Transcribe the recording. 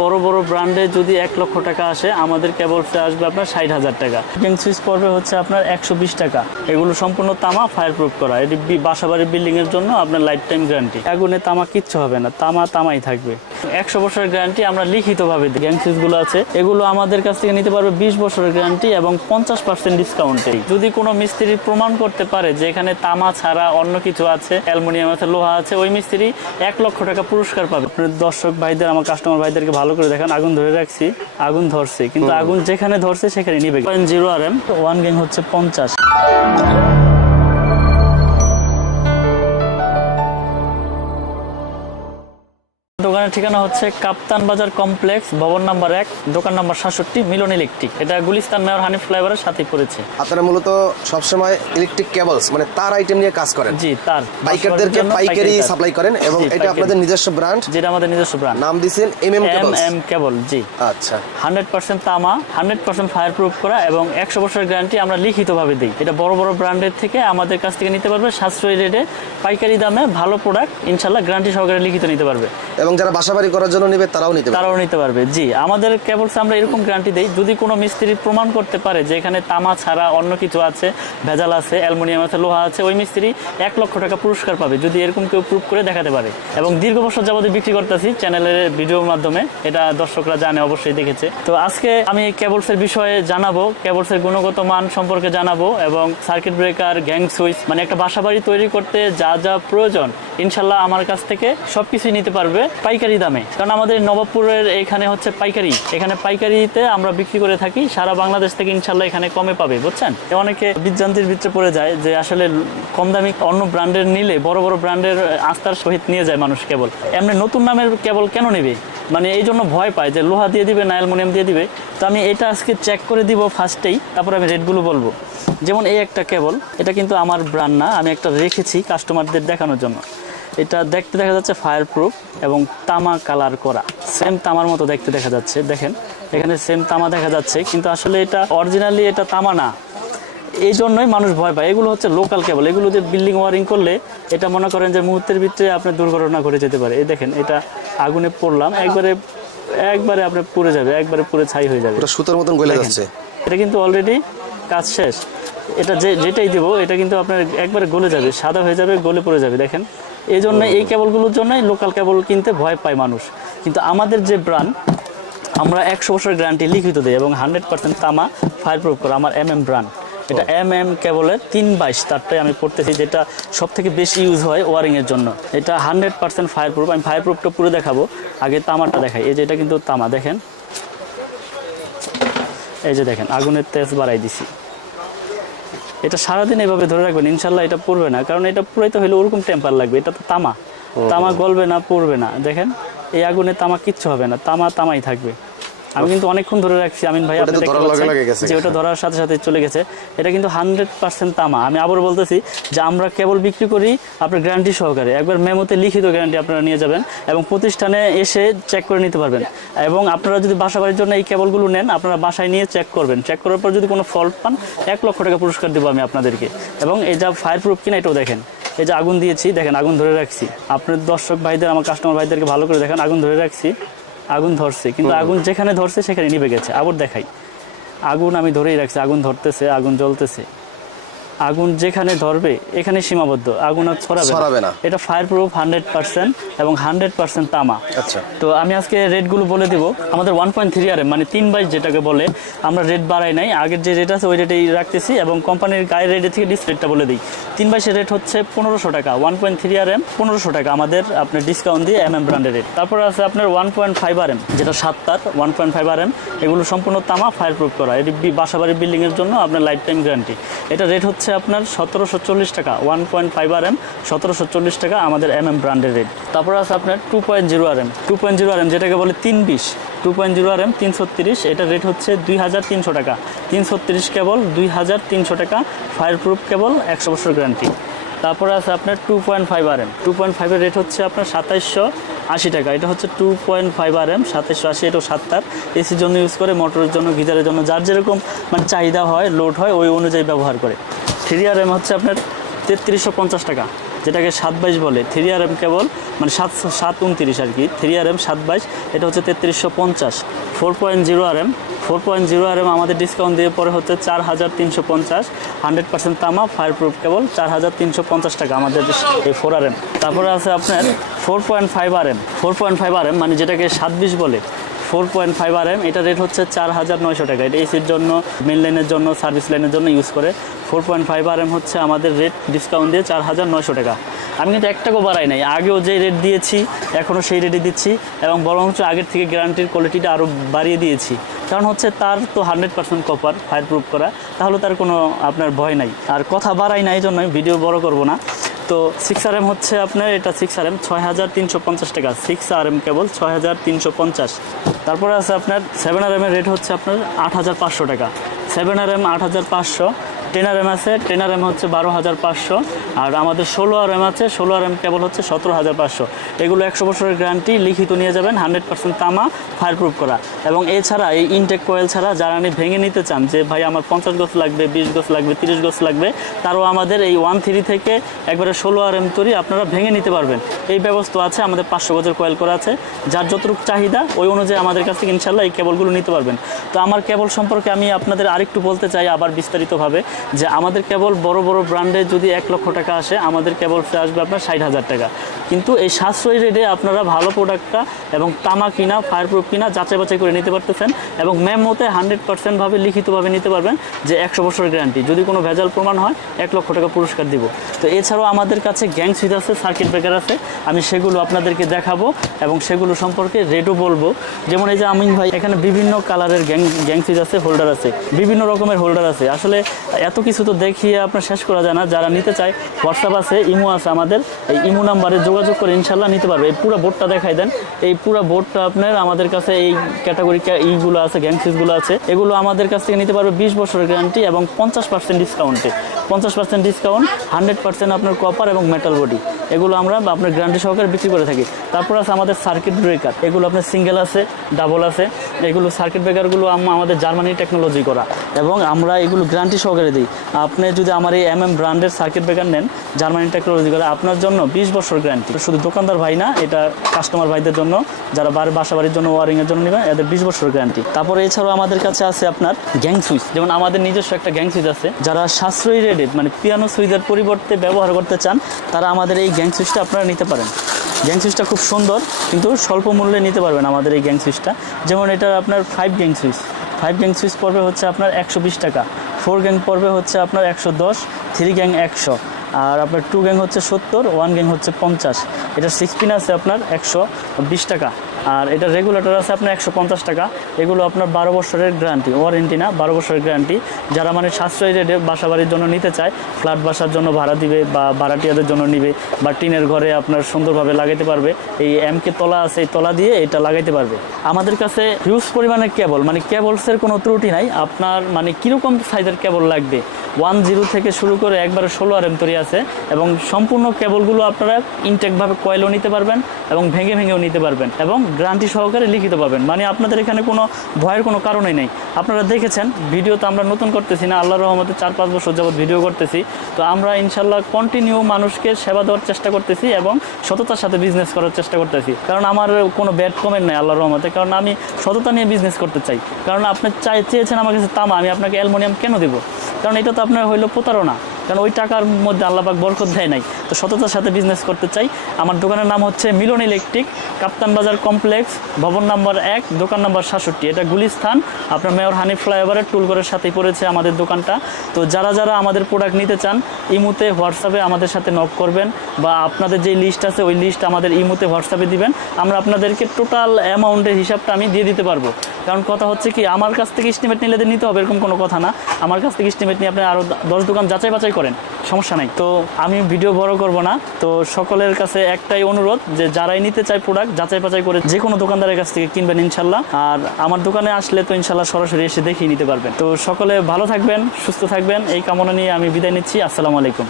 বড় বড় ব্র্যান্ডে যদি 1 লক্ষ টাকা আসে, আমাদের কেবলসে আসবে আপনার 60,000 টাকা। গ্যাং সুইচ পড়বে হচ্ছে আপনার 120 টাকা। এগুলো সম্পূর্ণ তামা, ফায়ার প্রুফ করা। এটি বাসাবাড়ির বিল্ডিংয়ের জন্য আপনার লাইফ টাইম গ্যারান্টি। আগুনে তামা কিচ্ছু হবে না, তামাই থাকবে। 100 বছরের গ্যারান্টি আমরা লিখিতভাবে দিই। গ্যাং সুইচগুলো আছে, এগুলো আমাদের কাছ থেকে নিতে পারবে 20 বছরের গ্যারান্টি এবং 50% ডিসকাউন্টে। যদি কোনো মিস্ত্রি প্রমাণ করতে পারে যে এখানে তামা ছাড়া অন্য কিছু আছে, অ্যালুমিনিয়াম আছে, লোহা আছে, ওই মিস্ত্রি 1 লক্ষ টাকা পুরস্কার পাবে। আপনার দর্শক ভাইদের, আমার কাস্টমার ভাইদেরকে ভালো করে দেখেন, আগুন ধরে রাখছি, আগুন ধরছে, কিন্তু আগুন যেখানে ধরছে সেখানে নিবে। 0 RM 1 গ্যাং হচ্ছে 50। দোকানের ঠিকানা হচ্ছে কাপ্তান বাজার কমপ্লেক্স, ভবন নাম্বার 1, দোকান নাম্বার 67, মিলন ইলেকট্রিক। এটা গুলিস্তান মেয়র হানিফ ফ্লাইওভারের সাথেই পড়েছে। আপনারা মূলত সবসময় ইলেকট্রিক কেবলস মানে তার আইটেম নিয়ে কাজ করেন? জি, তার বাইকারদেরকে পাইকারি সাপ্লাই করেন এবং এটা আপনাদের নিজস্ব ব্র্যান্ড? যেটা আমাদের নিজস্ব ব্র্যান্ড। নাম দিয়েছেন এম কেবল। জি, আচ্ছা। 100% তামা, 100% ফায়ার প্রুফ করা এবং 100 বছরের গ্যারান্টি আমরা লিখিতভাবে দিই। এটা বড় বড় ব্র্যান্ডের থেকে আমাদের কাছ থেকে নিতে পারবে সাশ্রয়ী রেটে, পাইকারি দামে, ভালো প্রোডাক্ট, ইনশাআল্লাহ গ্যারান্টি সহকারে লিখিত নিতে পারবে। এবং যারা বাসাবাড়ি করার জন্য নেবে তারাও নিতে পারবে। জি, আমাদের কেবলস আমরা এরকম গ্যারান্টি দেই, যদি কোনো মিস্ত্রি প্রমাণ করতে পারে যে এখানে তামা ছাড়া অন্য কিছু আছে, ভেজাল আছে, অ্যালুমিনিয়াম আছে, লোহা আছে, ওই মিস্ত্রি 1 লক্ষ টাকা পুরস্কার পাবে যদি এরকম কেউ প্রুফ করে দেখাতে পারে। এবং দীর্ঘ বছর যাবত বিক্রি করতেছি চ্যানেলের ভিডিওর মাধ্যমে, এটা দর্শকরা জানে, অবশ্যই দেখেছে। তো আজকে আমি কেবলসের বিষয়ে জানাবো, কেবলসের গুণগত মান সম্পর্কে জানাবো এবং সার্কিট ব্রেকার, গ্যাং সুইচ, মানে একটা বাসাবাড়ি তৈরি করতে যা যা প্রয়োজন ইনশাল্লাহ আমার কাছ থেকে সবকিছুই নিতে পারবে পাইকারি দামে। কারণ আমাদের নবাবপুরের এখানে হচ্ছে পাইকারি, এখানে পাইকারিতে আমরা বিক্রি করে থাকি। সারা বাংলাদেশ থেকে ইনশাল্লাহ এখানে কমে পাবে, বুঝছেন। অনেকে বিভ্রান্তির ভিতরে পড়ে যায় যে আসলে কম দামি অন্য ব্র্যান্ডের নিলে বড় বড় ব্র্যান্ডের আস্থার সহিত নিয়ে যায় মানুষ কেবল। এমনি নতুন নামের কেবল কেন নেবে, মানে এই জন্য ভয় পায় যে লোহা দিয়ে দিবে না অ্যালুমিনিয়াম দিয়ে দিবে। তো আমি এটা আজকে চেক করে দিব ফার্স্টেই, তারপর আমি রেটগুলো বলবো। যেমন এই একটা কেবল, এটা কিন্তু আমার ব্র্যান্ড না, আমি একটা রেখেছি কাস্টমারদের দেখানোর জন্য। এটা দেখতে দেখা যাচ্ছে ফায়ার প্রুফ এবং তামা কালার করা, সেম তামার মতো দেখতে দেখা যাচ্ছে। দেখেন এখানে সেম তামা দেখা যাচ্ছে, কিন্তু আসলে এটা অরিজিনালি এটা তামা না। এই জন্যই মানুষ ভয় পায়। এগুলো হচ্ছে লোকাল কেবল, এগুলো যে বিল্ডিং ওয়ারিং করলে এটা মনে করেন যে মুহূর্তের ভিতরে আপনার দুর্ঘটনা ঘটে যেতে পারে। এই দেখেন, এটা আগুনে পড়লাম, একবারে আপনার পুড়ে যাবে, একবারে পুড়ে ছাই হয়ে যাবে, সুতোর মতন গলে যাচ্ছে। এটা কিন্তু অলরেডি কাজ শেষ। এটা যেটাই দিব এটা কিন্তু আপনার একবারে গলে যাবে, সাদা হয়ে যাবে, গলে পড়ে যাবে। দেখেন, এই জন্য এই কেবলগুলোর জন্যই লোকাল কেবল কিনতে ভয় পায় মানুষ। কিন্তু আমাদের যে ব্র্যান্ড, আমরা 100 বছরের গ্যারান্টি লিখিত দিই এবং 100% তামা, ফায়ার প্রুফ করা আমার ব্র্যান্ড। এটা কেবলের 322 তারটাই আমি পড়তেছি, যেটা সব থেকে বেশি ইউজ হয় ওয়ারিংয়ের জন্য। এটা 100% ফায়ার প্রুফ। আমি ফায়ার প্রুফটা পুরো দেখাবো, আগে তামাটা দেখাই। এই যে এটা কিন্তু তামা, দেখেন, এই যে দেখেন আগুনের তেজ বাড়াই দিছি। এটা সারাদিন এভাবে ধরে রাখবেন, ইনশাল্লাহ এটা পড়বে না, কারণ এটা পুরাইতে হলে ওরকম টেম্পার লাগবে। এটা তো তামা গলবে না, পড়বে না। দেখেন এই আগুনে তামা কিচ্ছু হবে না, তামাই থাকবে। আমি কিন্তু অনেকক্ষণ ধরে রাখছি আমিন ভাই, আপনি দেখতে পাচ্ছেন যে ওটা ধরার সাথে সাথে চলে গেছে। এটা কিন্তু 100% তামা। আমি আবার বলতেছি যে আমরা কেবল বিক্রি করি আপনার গ্যারান্টি সহকারে, একবার মেমোতে লিখিত গ্যারান্টি আপনারা নিয়ে যাবেন এবং প্রতিষ্ঠানে এসে চেক করে নিতে পারবেন। এবং আপনারা যদি বাসাবাড়ির জন্য এই কেবলগুলো নেন, আপনারা বাসায় নিয়ে চেক করবেন, চেক করার পর যদি কোনো ফল্ট পান 1 লক্ষ টাকা পুরস্কার দেবো আমি আপনাদেরকে। এবং এই যা ফায়ার প্রুফ কিনা এটাও দেখেন, এই যে আগুন দিয়েছি, দেখেন আগুন ধরে রাখছি। আপনার দর্শক ভাইদের, আমার কাস্টমার ভাইদেরকে ভালো করে দেখেন, আগুন ধরে রাখছি, আগুন ধরছে, কিন্তু আগুন যেখানে ধরছে সেখানে নিভে গেছে। আবার দেখাই, আগুন আমি ধরেই রাখছি, আগুন ধরতেছে, আগুন জ্বলতেছে। আগুন যেখানে ধরবে এখানে সীমাবদ্ধ, আগুন আর ছড়াবে না। এটা ফায়ার প্রুফ 100% এবং 100% তামা। আচ্ছা, তো আমি আজকে রেটগুলো বলে দেবো। আমাদের 1.3 RM মানে 322 যেটাকে বলে, আমরা রেট বাড়াই নাই, আগের যে রেট আছে ওই রেটেই রাখতেছি এবং কোম্পানির গায়ের রেটে থেকে ডিসপ্লেটা বলে দিই। 322 রেট হচ্ছে 1500 টাকা, 1.3 RM 1500 টাকা আমাদের আপনার ডিসকাউন্ট দিয়ে ব্র্যান্ডের রেট। তারপর আছে আপনার 1.5 RM, যেটা 7 তার 1.5 RM, এগুলো সম্পূর্ণ তামা, ফায়ার প্রুফ করা। এটি বাসাবাড়ির বিল্ডিংয়ের জন্য আপনার লাইফ টাইম গ্যারান্টি। এটা রেট হচ্ছে আপনার 1740 টাকা, 1.5 RM 1740 টাকা আমাদের ব্র্যান্ডের রেট। তারপর আছে আপনার 2.0 RM, 2.0 RM যেটাকে বলে 320, 2.0 RM 330, এটার রেট হচ্ছে 2300 টাকা। 330 কেবল 2300 টাকা, ফায়ার প্রুফ কেবল, 100 বছর গ্যারান্টি। তারপরে আছে আপনার 2.5 RM, 2.5 এর রেট হচ্ছে আপনার 2780 টাকা। এটা হচ্ছে 2.5 RM 2780, এটাও 7 তার, এসির জন্য ইউজ করে, মোটরের জন্য, গিজারের জন্য, যার যেরকম মানে চাহিদা হয়, লোড হয়, ওই অনুযায়ী ব্যবহার করে। 3 RM হচ্ছে আপনার 3350 টাকা, যেটাকে 722 বলে, 3RM কেবল, মানে 729 আর কি, 3RM 722, এটা হচ্ছে 3350। 4.0RM 4.0RM আমাদের ডিসকাউন্ট দিয়ে পরে হচ্ছে 4350, 100% তামা, ফায়ারপ্রুফ কেবল 4350 টাকা আমাদের এই 4RM। তারপরে আছে আপনার 4.5RM 4.5RM, মানে যেটাকে 720 বলে, 4.5RM, এটা রেট হচ্ছে 4900 টাকা। এটা এসির জন্য, মেন লাইনের জন্য, সার্ভিস লাইনের জন্য ইউজ করে। 4.5RM হচ্ছে আমাদের রেট ডিসকাউন্ট দিয়ে 4900 টাকা। আমি কিন্তু 1 টাকাও বাড়াই নাই, আগেও যে রেট দিয়েছি এখনও সেই রেটে দিচ্ছি, এবং বরঞ্চ আগের থেকে গ্যারান্টির কোয়ালিটিটা আরও বাড়িয়ে দিয়েছি। কারণ হচ্ছে তার তো 100% কপার, ফায়ারপ্রুফ করা, তাহলে তার কোনো আপনার ভয় নাই। আর কথা বাড়াই না, এই জন্যই ভিডিও বড় করব না। তো 6RM হচ্ছে আপনার, এটা 6RM 6350 টাকা, 6RM কেবল 6350। তারপরে আছে আপনার 7RM এর রেট হচ্ছে আপনার 8500 টাকা, 7RM 8500। 10RM আছে, 10RM হচ্ছে 12500, আর আমাদের 16RM আছে, 16RM কেবল হচ্ছে 17500। এগুলো 100 বছরের গ্যারান্টি, লিখিত নিয়ে যাবেন, 100% তামা, ফায়ারপ্রুফ করা। এবং এছাড়া এই ইনটেক কয়েল ছাড়া যারা ভেঙে নিতে চান যে ভাই আমার 50 গজ লাগবে, 20 গজ লাগবে, 30 গজ লাগবে, তারও আমাদের এই 13 থেকে একবারে 16RM তৈরি আপনারা ভেঙে নিতে পারবেন। এই ব্যবস্থা আছে, আমাদের 500 গজের কয়েল করা আছে, যার যতটুকু চাহিদা ওই অনুযায়ী আমাদের কাছ থেকে ইনশাল্লাহ এই কেবলগুলো নিতে পারবেন। তো আমার কেবল সম্পর্কে আমি আপনাদের আরেকটু বলতে চাই আবার বিস্তারিতভাবে, যে আমাদের কেবল বড় বড় ব্র্যান্ডে যদি 1 লক্ষ টাকা আসে, আমাদের কেবল আসবে আপনার 60,000 টাকা। কিন্তু এই সাশ্রয়ী রেটে আপনারা ভালো প্রোডাক্টটা এবং তামা কিনা, ফায়ারপ্রুফ কিনা যাচাই বাছাই করে নিতে পারতেছেন, এবং মেমোতে 100% ভাবে লিখিতভাবে নিতে পারবেন যে 100 বছরের গ্যারান্টি, যদি কোনো ভেজাল প্রমাণ হয় 1 লক্ষ টাকা পুরস্কার দিব। তো এছাড়াও আমাদের কাছে গ্যাং সুইচ আছে, সার্কিট ব্রেকার আছে, আমি সেগুলো আপনাদেরকে দেখাবো এবং সেগুলো সম্পর্কে রেটও বলবো। যেমন এই যে আমিন ভাই, এখানে বিভিন্ন কালারের গ্যাং সুইচ আছে, হোল্ডার আছে, বিভিন্ন রকমের হোল্ডার আছে। আসলে এত কিছু তো দেখিয়ে আপনার শেষ করা যায় না। যারা নিতে চায় হোয়াটসঅ্যাপ আছে, ইমো আছে, আমাদের এই ইমো নাম্বারে যোগাযোগ করে ইনশাল্লাহ নিতে পারবে। এই পুরো বোর্ডটা দেখাই দেন, এই পুরো বোর্ডটা আপনার আমাদের কাছে এই ক্যাটাগরি এইগুলো আছে, গ্যাং সুইচগুলো আছে, এগুলো আমাদের কাছ থেকে নিতে পারবে 20 বছরের গ্যারান্টি এবং 50% ডিসকাউন্টে, 50% ডিসকাউন্ট, 100% আপনার কপার এবং মেটাল বডি, এগুলো আমরা আপনার গ্যারান্টি সহকারে বিক্রি করে থাকি। তারপর আছে আমাদের সার্কিট ব্রেকার, এগুলো আপনার সিঙ্গেল আছে, ডাবল আছে, এগুলো সার্কিট ব্রেকারগুলো আমাদের জার্মানি টেকনোলজি করা, এবং আমরা এগুলো গ্যারান্টি সহকারে দিই। আপনি যদি আমার এই ব্র্যান্ডের সার্কিট ব্রেকার নেন, জার্মানি টেকনোলজি করা, আপনার জন্য 20 বছর গ্যারান্টি। শুধু দোকানদার ভাই না, এটা কাস্টমার ভাইদের জন্য, যারা বাসা বাড়ির জন্য ওয়ারিংয়ের জন্য নেবেন, এদের 20 বছর গ্যারান্টি। তারপরে এছাড়াও আমাদের কাছে আছে আপনার গ্যাং সুইচ, যেমন আমাদের নিজস্ব একটা গ্যাং সুইচ আছে। যারা সাশ্রয়ী রেটে মানে পিয়ানো সুইচের পরিবর্তে ব্যবহার করতে চান, তারা আমাদের এই গ্যাং সুইচটা আপনারা নিতে পারেন। গ্যাং সুইচটা খুব সুন্দর, কিন্তু স্বল্প মূল্যে নিতে পারবেন আমাদের এই গ্যাং সুইচটা। যেমন এটা আপনার 5 গ্যাং সুইচ, 5 গ্যাং সুইচ পড়বে হচ্ছে আপনার 120 টাকা, 4 গ্যাং পড়বে হচ্ছে আপনার 110, 3 গ্যাং 100, আর আপনার 2 গ্যাং হচ্ছে 70, 1 গ্যাং হচ্ছে 50। এটা 6 পিন আছে আপনার 120 টাকা, আর এটা রেগুলেটর আছে আপনার 150 টাকা। এগুলো আপনার 12 বছরের গ্যারান্টি, ওয়ারেন্টি না, 12 বছরের গ্যারান্টি। যারা মানে সাশ্রয়ী রেটে বাসা বাড়ির জন্য নিতে চায়, ফ্ল্যাট বাসার জন্য ভাড়া দিবে বা ভাড়াটিয়াদের জন্য নিবে, বা টিনের ঘরে আপনার সুন্দরভাবে লাগাইতে পারবে, এই এমকে তলা আছে, এই তলা দিয়ে এটা লাগাইতে পারবে। আমাদের কাছে হিউজ পরিমাণের কেবল, মানে কেবলসের কোনো ত্রুটি নাই। আপনার মানে কীরকম সাইজের কেবল লাগবে, 10 থেকে শুরু করে একবারে 16RM তৈরি আছে, এবং সম্পূর্ণ কেবলগুলো আপনারা ইনটেকভাবে কয়েলও নিতে পারবেন এবং ভেঙেও নিতে পারবেন, এবং গ্যারান্টি সহকারে লিখিত পাবেন। মানে আপনাদের এখানে কোনো ভয়ের কোনো কারণই নেই। আপনারা দেখেছেন ভিডিও তো আমরা নতুন করতেছি না, আল্লাহর রহমতে 4-5 বছর যাবত ভিডিও করতেছি। তো আমরা ইনশাল্লাহ কন্টিনিউ মানুষকে সেবা দেওয়ার চেষ্টা করতেছি এবং সততার সাথে বিজনেস করার চেষ্টা করতেছি। কারণ আমার কোনো ব্যাড কমেন্ট নাই আল্লাহর রহমতে, কারণ আমি সততা নিয়ে বিজনেস করতে চাই। কারণ আপনি চেয়েছেন আমার কাছে তামা, আমি আপনাকে অ্যালুমিনিয়াম কেন দেবো? কারণ এটা তো আপনার হইলো প্রতারণা, কারণ ওই টাকার মধ্যে আল্লাহ পাক বরকত দেয় নাই। তো সততার সাথে বিজনেস করতে চাই। আমার দোকানের নাম হচ্ছে মিলন ইলেকট্রিক, কাপ্তান বাজার কমপ্লেক্স, ভবন নাম্বার 1, দোকান নাম্বার 67, এটা গুলিস্থান, আপনার মেয়র হানিফ ফ্লাইওভারের টুলঘরের সাথেই পড়েছে আমাদের দোকানটা। তো যারা আমাদের প্রোডাক্ট নিতে চান, ইমুতে হোয়াটসঅ্যাপে আমাদের সাথে নক করবেন, বা আপনাদের যে লিস্ট আছে ওই লিস্ট আমাদের ইমুতে হোয়াটসঅ্যাপে দিবেন, আমরা আপনাদেরকে টোটাল অ্যামাউন্টের হিসাবটা আমি দিয়ে দিতে পারবো। কারণ কথা হচ্ছে কি, আমার কাছ থেকে এস্টিমেট নিলে নিতে হবে এরকম কোনো কথা না। আমার কাছ থেকে এস্টিমেট নিয়ে আপনি আরও 10 দোকান যাচাই বাছাই করেন, সমস্যা নাই। তো আমি ভিডিও বড় করব না। তো সকলের কাছে একটাই অনুরোধ, যে যারাই নিতে চায় প্রোডাক্ট যাচাই বাছাই করে যে কোনো দোকানদারের কাছ থেকে কিনবেন ইনশাল্লাহ। আর আমার দোকানে আসলে তো ইনশাল্লাহ সরাসরি এসে দেখিয়ে নিতে পারবেন। তো সকলে ভালো থাকবেন, সুস্থ থাকবেন, এই কামনা নিয়ে আমি বিদায় নিচ্ছি। আসসালামু আলাইকুম।